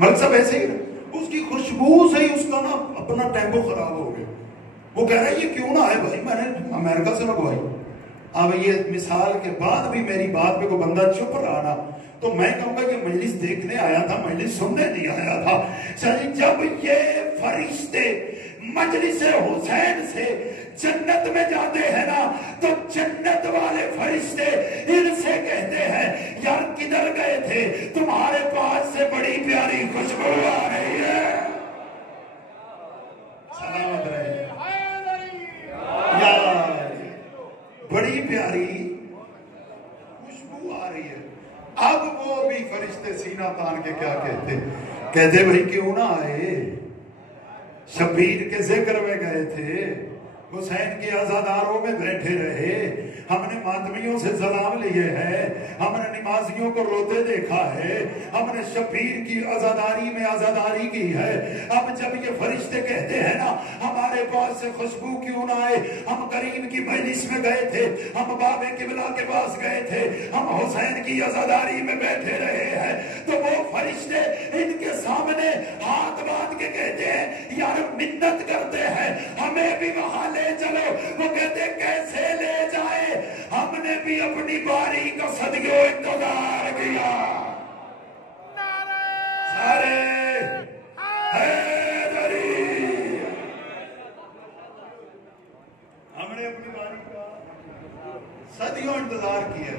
ملک صاحب ایسے ہی اس کی خوشبو سے ہی اس کا نا اپنا ٹیمپو خراب ہو گیا. وہ کہہ رہا ہے یہ کیوں نہ آئے بھائی, میں نے امریکہ سے منگوائی. اب یہ مثال کے بعد بھی میری بات پہ کوئی بندہ چپ رہا نا تو میں کہوں گا کہ مجلس دیکھنے آیا تھا, مجلس سننے نہیں آیا تھا. جب یہ فرشتے مجلس حسین سے جنت میں جاتے ہیں نا تو جنت والے فرشتے ان سے کہتے ہیں یار کدھر گئے تھے, تمہارے پاس سے بڑی پیاری خوشبو آ رہی ہے. سلامت رہے یار, بڑی پیاری خوشبو آ رہی ہے. اب وہ بھی فرشتے سینہ تان کے کیا کہتے بھائی کیوں نہ آئے, شبیر کے ذکر میں گئے تھے, حسین کے عزاداروں میں بیٹھے رہے, ہم نے ماتمیوں سے سلام لیے ہیں, ہم نے نمازیوں کو روتے دیکھا ہے, ہم نے شبیر کی عزاداری میں عزاداری کی ہے. اب جب یہ فرشتے کہتے ہیں نا ہمارے پاس سے خوشبو کیوں نہ آئے, ہم کریم کی مجلس میں گئے تھے, ہم باب قبلہ کے پاس گئے تھے, ہم حسین کی عزاداری میں بیٹھے رہے ہیں, تو وہ فرشتے ان کے سامنے ہاتھ باندھ کے کہتے ہیں یار منت کرتے ہیں ہمیں بھی وہاں لے چلو. وہ کہتے کیسے لے جائے, ہم نے بھی اپنی باری کا صدیوں انتظار کیا. سارے حیدری, ہم نے اپنی باری کا صدیوں انتظار کیا.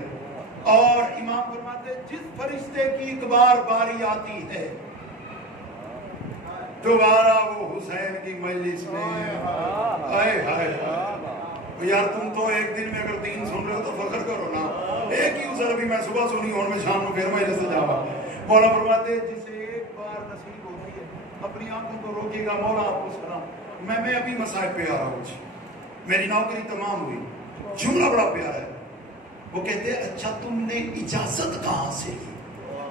اور امام فرماتے جس فرشتے کی ایک بار باری آتی ہے دوبارہ وہ حسین کی مجلس میں ہائے ہائے یار تم تو ایک دن میں اگر 3 سن رہے ہو تو فخر کرو نا. ایک ہی اسر ابھی میں صبح سنی اور میں شام کو پھر مجلس سے جاوا. مولا فرماتے جسے ایک بار نصیب ہوتی ہے اپنی آنکھوں کو روکے گا مولا آپ کو سلام. میں ابھی مسائب پہ آ رہا ہوں, میری نوکری تمام ہوئی. جملہ بڑا پیارا ہے, وہ کہتے ہیں اچھا تم نے اجازت کہاں سے لی.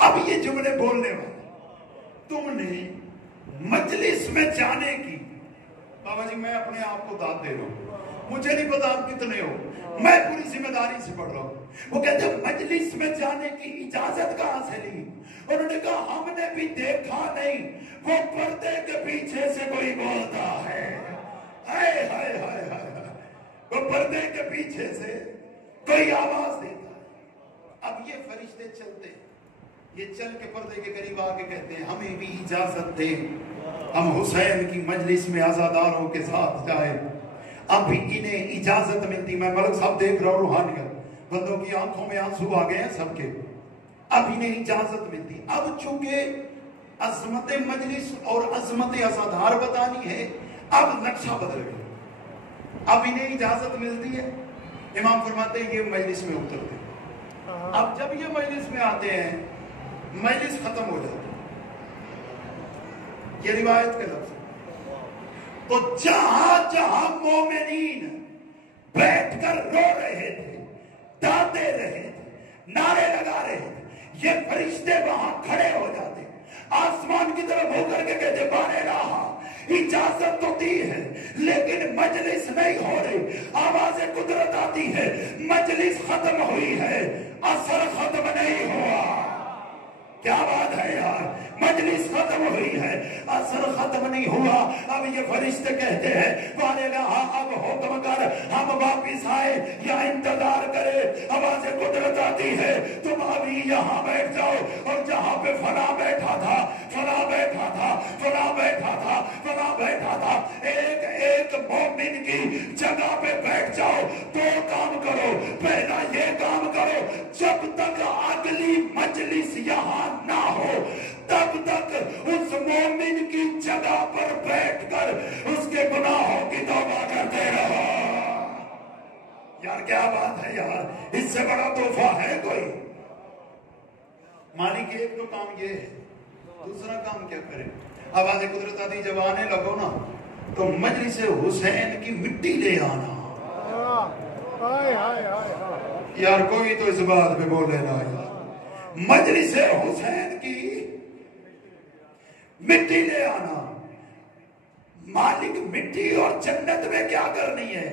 اب یہ جملے بولنے والے, تم نے مجلس میں جانے کی. بابا جی میں اپنے آپ کو داد دے رہا ہوں, مجھے نہیں پتا آپ کتنے ہو, میں پوری ذمہ داری سے پڑھ رہا ہوں. وہ کہتے ہیں مجلس میں جانے کی اجازت کہاں سے لی. انہوں نے کہا ہم نے بھی دیکھا نہیں, وہ پردے کے پیچھے سے کوئی بولتا ہے. ہائے ہائے ہائے ہائے, وہ پردے کے پیچھے سے کوئی آواز دیتا ہے. اب یہ فرشتے چلتے ہیں, یہ چل کے پردے کے قریب آ کے کہتے ہیں ہمیں بھی اجازت دے, ہم حسین کی مجلس میں عزاداروں کے ساتھ جائیں. اب انہیں اجازت ملتی. میں ملک صاحب دیکھ رہا ہوں روحانیت, بندوں کی آنکھوں میں آنسو آ گئے ہیں سب کے. اب انہیں اجازت ملتی. اب چونکہ عظمت مجلس اور عظمت عزادار بتانی ہے, اب نقشہ بدل گیا. اب انہیں اجازت ملتی ہے. امام فرماتے ہیں یہ مجلس میں اترتے. اب جب یہ مجلس میں آتے ہیں مجلس ختم ہو جاتی, یہ روایت کا لفظ. تو جہاں جہاں مومنین بیٹھ کر رو رہے تھے, داتے رہے تھے, نعرے لگا رہے تھے, یہ فرشتے وہاں کھڑے ہو جاتے, آسمان کی طرف ہو کر کے کہتے بانے رہا اجازت تو دی ہے لیکن مجلس نہیں ہو رہی. آواز قدرت آتی ہے مجلس ختم ہوئی ہے, اثر ختم نہیں ہوا. کیا بات ہے یار, مجلس ختم ہوئی ہے, اثر ختم نہیں ہوا. اب یہ فرشتے کہتے ہیں بانے رہا اب حکم کر, ہم واپس آئے یا انتظار کرے. آواز قدرت آتی ہے تم ابھی یہاں بیٹھ جاؤ, اور جہاں پہ فلاں بیٹھا تھا, فلاں بیٹھا تھا, فلاں بیٹھا تھا, فلاں بیٹھا تھا, ایک ایک مومن کی جگہ پہ بیٹھ جاؤ. 2 کام کرو, پہلا یہ کام کرو جب تک اگلی مجلس یہاں نہ ہو تب تک اس مومن کی جگہ پر بیٹھ کر اس کے گناہوں کی توبہ کرتے رہو. یار کیا بات ہے یار, اس سے بڑا تحفہ ہے کوئی. مالک ایک تو کام یہ ہے, دوسرا کام کیا کرے. آواز قدرت آتی جب آنے لگو نا تو مجلس حسین کی مٹی لے آنا. یار کوئی تو اس بات پہ بولے نا یار, مجلس حسین کی مٹی لے آنا. مالک مٹی اور جنت میں کیا کرنی ہے.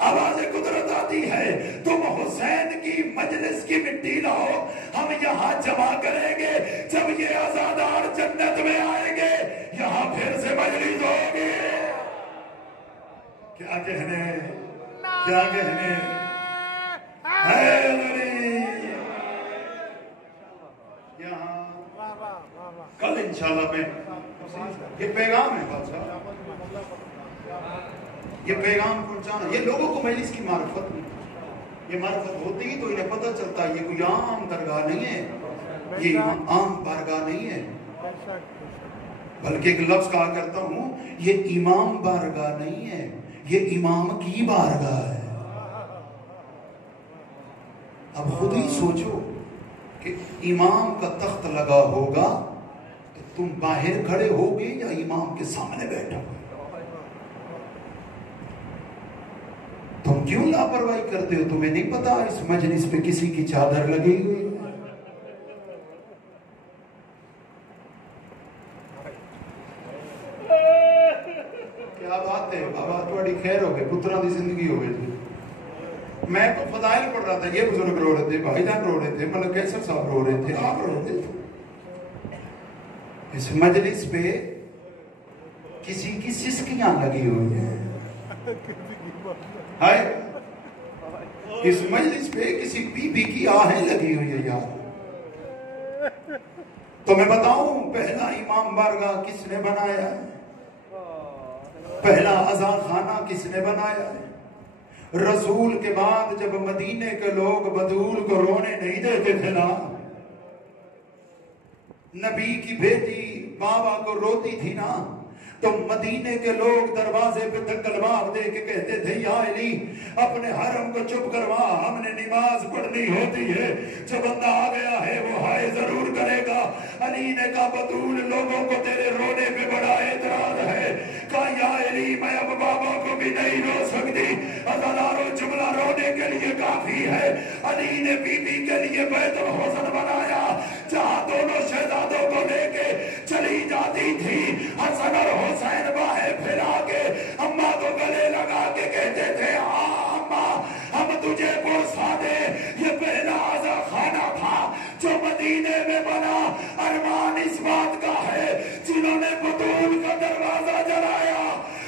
آواز قدرت آتی ہے تم حسین کی مجلس کی مٹی لاؤ, ہم یہاں جمع کریں گے. جب یہ عزادار جنت میں کیا کہنے کیا کہنے حیدری یہاں کل انشاءاللہ میں یہ پیغام ہے بادشاہ یہ پیغام پہنچانا یہ لوگوں کو مجلس کی معرفت نہیں یہ معرفت ہوتی ہی تو انہیں پتہ چلتا ہے یہ کوئی عام درگاہ نہیں ہے یہ عام بارگاہ نہیں ہے بلکہ ایک لفظ کہا کرتا ہوں یہ امام بارگاہ نہیں ہے یہ امام کی بارگاہ ہے اب خود ہی سوچو کہ امام کا تخت لگا ہوگا تو تم باہر کھڑے ہوگے یا امام کے سامنے بیٹھو گے تم کیوں لاپرواہی کرتے ہو تمہیں نہیں پتا اس مجلس پہ کسی کی چادر لگی ہوئی کیا بات ہے بابا تھوڑی خیر ہو گئے پترہ دی زندگی ہو گئی میں تو فضائل پڑھ رہا تھا یہ بزرگ رو رہے تھے بھائی جان رو رہے تھے ملک کیسر صاحب رو رہے تھے آپ رو رہے تھے اس مجلس پہ کسی کی سسکیاں لگی ہوئی ہیں اس مجلس پہ کسی بی بی کی آہیں لگی ہوئی ہے یار تو میں بتاؤں پہلا امام بارگاہ کس نے بنایا ہے پہلا اذان خانہ کس نے بنایا ہے رسول کے بعد جب مدینے کے لوگ بطول کو رونے نہیں دیتے تھے نا نبی کی بیٹی بابا کو روتی تھی نا تو مدینے کے لوگ دروازے پہ تلوار دے کے کہتے تھے یا علی اپنے حرم کو چپ کروا ہم نے نماز پڑھنی ہوتی ہے جو بندہ آ گیا ہے وہ ہائے ضرور کرے گا علی نے کہا بطول لوگوں کو تیرے رونے پہ بڑا اعتراض ہے کہا یا علی میں اب بابا کو بھی نہیں رو سکتی ہزاروں جملہ رونے کے لیے کافی ہے علی نے بی بی کے لیے بیت الحسن بنایا جہاں دونوں شہزادوں کو لے کے چلی جاتی تھی حسن اور حسین باہیں پھیلا کے اماں کو گلے لگا کے کہتے تھے ہاں اماں ہم تجھے پرسا دے یہ پہلا آزا خانہ تھا جو مدینے میں بنا ارمان اس بات کا ہے جنہوں نے بطول کا دروازہ جلایا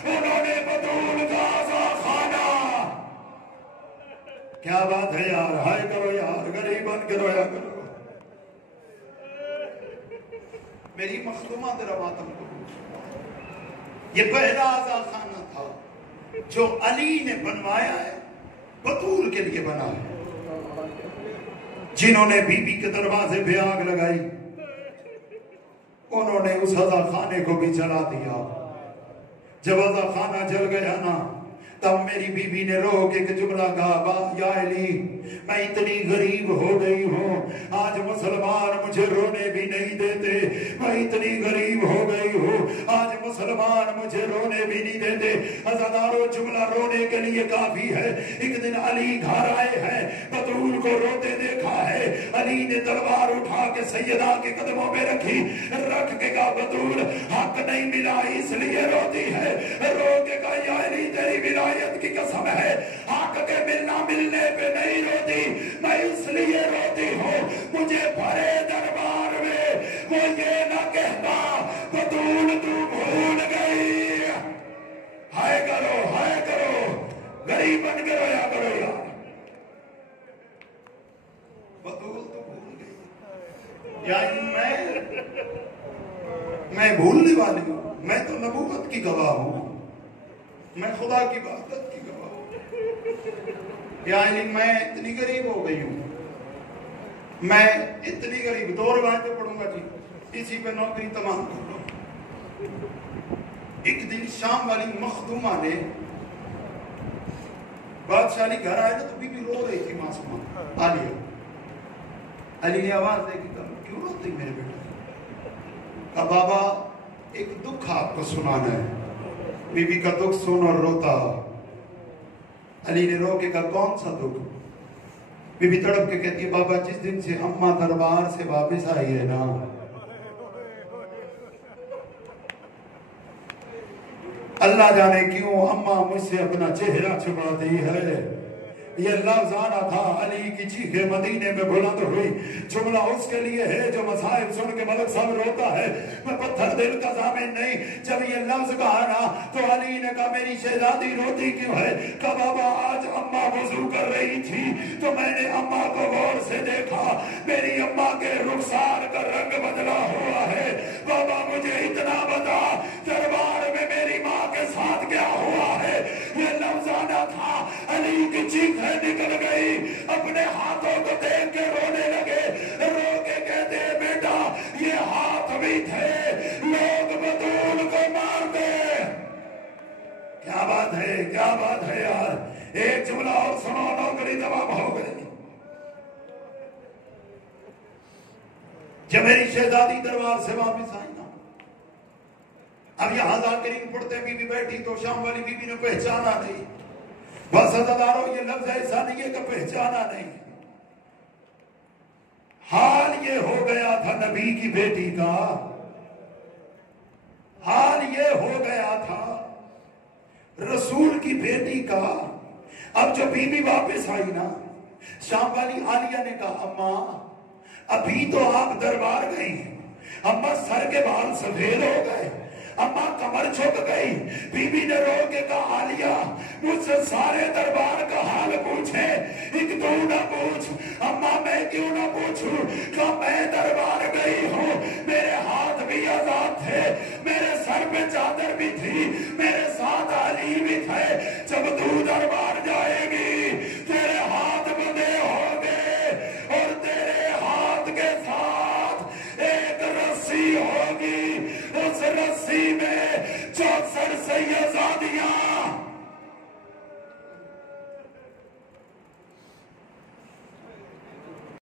انہوں نے بطول کا آزا خانہ کیا بات ہے یار ہائے کرو یار غریبن کرو یا کرو میری مخدومہ تیرا ماتم کو یہ پہلا آزا خانہ تھا جو علی نے بنوایا ہے بطول کے لیے بنا ہے جنہوں نے بی بی کے دروازے پہ آگ لگائی انہوں نے اس آزا خانے کو بھی جلا دیا جب آزا خانہ جل گیا نا تب میری بی بی نے رو کے جملہ کہا یا علی میں اتنی غریب ہو گئی ہوں آج مسلمان مجھے رونے بھی نہیں دیتے میں اتنی غریب ہو گئی ہوں آج مسلمان مجھے رونے بھی نہیں دیتے ہزاروں جملہ رونے کے لیے کافی ہے ایک دن علی گھر آئے ہیں بطول کو روتے دیکھا ہے علی نے تلوار اٹھا کے سیدہ کے قدموں پہ رکھی رکھ کے کہا بطول حق نہیں ملا اس لیے روتی ہے رو کے کہا یا علی تیری ولایت کی قسم ہے حق کے ملنے پہ نہیں روتی میں اس لیے روتی ہوں مجھے بھرے دربار میں وہ یہ نہ کہتا بطول تو بھول گئی ہائے کرو غریبن کرو یا کرو یا بطول تو بھول گئی یعنی میں بھولنے والی ہوں میں تو نبوت کی گواہ ہوں میں خدا کی وحدت کی گواہ ہوں یعنی میں اتنی غریب ہو گئی ہوں میں اتنی غریب 2 روایتیں پڑھوں گا جی اسی پہ نوکری تمام کر لو ایک دن شام والی مخدومہ نے بادشاہ علی گھر آئے نا تو بی بی رو رہی تھی معصومہ علی نے آواز دے کہ کیوں روتی میرے بیٹا کہا بابا ایک دکھ آپ کو سنانا ہے بی بی کا دکھ سن اور روتا علی نے رو کے کہا کون سا دکھ بی بی تڑپ کے کہتی ہے بابا جس دن سے اماں دربار سے واپس آئی ہے نا اللہ جانے کیوں اماں مجھ سے اپنا چہرہ چھپاتی ہے یہ لفظ آنا تھا علی کی چیخیں مدینے میں بلند ہوئی. جملہ اس کے لیے ہے جو مصائب سن کے ملک صاحب روتا ہے. میں پتھر دل کا ضامن نہیں. جب یہ لفظ کہا نا تو علی نے کہا میری شہزادی روتی کیوں ہے؟ کہا بابا آج اماں وضو کر رہی تھی تو میں نے اماں کو غور سے دیکھا, میری اماں کے رخسار کا رنگ بدلا ہوا ہے. بابا مجھے اتنا بتا دربار میں میری ماں کے ساتھ کیا ہوا ہے؟ یہ لفظ آنا تھا. علی کی چیخیں نکل گئی, اپنے ہاتھوں کو دیکھ کے رونے لگے. رو کے کہتے بیٹا یہ ہاتھ بھی تھے, لوگ بطول کو مارتے. کیا بات ہے, کیا بات ہے یار. ایک جملہ اور سنو, نوکری تمام ہو گئی. جب میری شہزادی دربار سے واپس آئی نا, اب یہاں ذاکرین پڑھتے بی بی بیٹھی تو شام والی بی بی نے پہچانا نہیں. بس عزاداروں یہ لفظ ایسا نہیں ہے کہ پہچانا نہیں. حال یہ ہو گیا تھا نبی کی بیٹی کا, حال یہ ہو گیا تھا رسول کی بیٹی کا. اب جو بی بی واپس آئی نا, شام والی عالیہ نے کہا اماں ابھی تو آپ دربار گئی, اماں سر کے بال سفید ہو گئے, اماں کمر جھک گئی. بی بی نے رو کے کہا عالیہ مجھ سے سارے دربار کا حال پوچھے, ایک تو نہ پوچھ. اماں میں کیوں نہ پوچھوں؟ کہ میں دربار گئی ہوں, میرے ہاتھ بھی آزاد تھے, میرے سر پہ چادر بھی تھی, میرے ساتھ علی بھی تھے. جب تو دربار جائے گی تیرے ہاتھ بندے ہوں گے اور تیرے ہاتھ کے ساتھ ایک رسی ہوگی, اس رسی میں 64 سیدزادیاں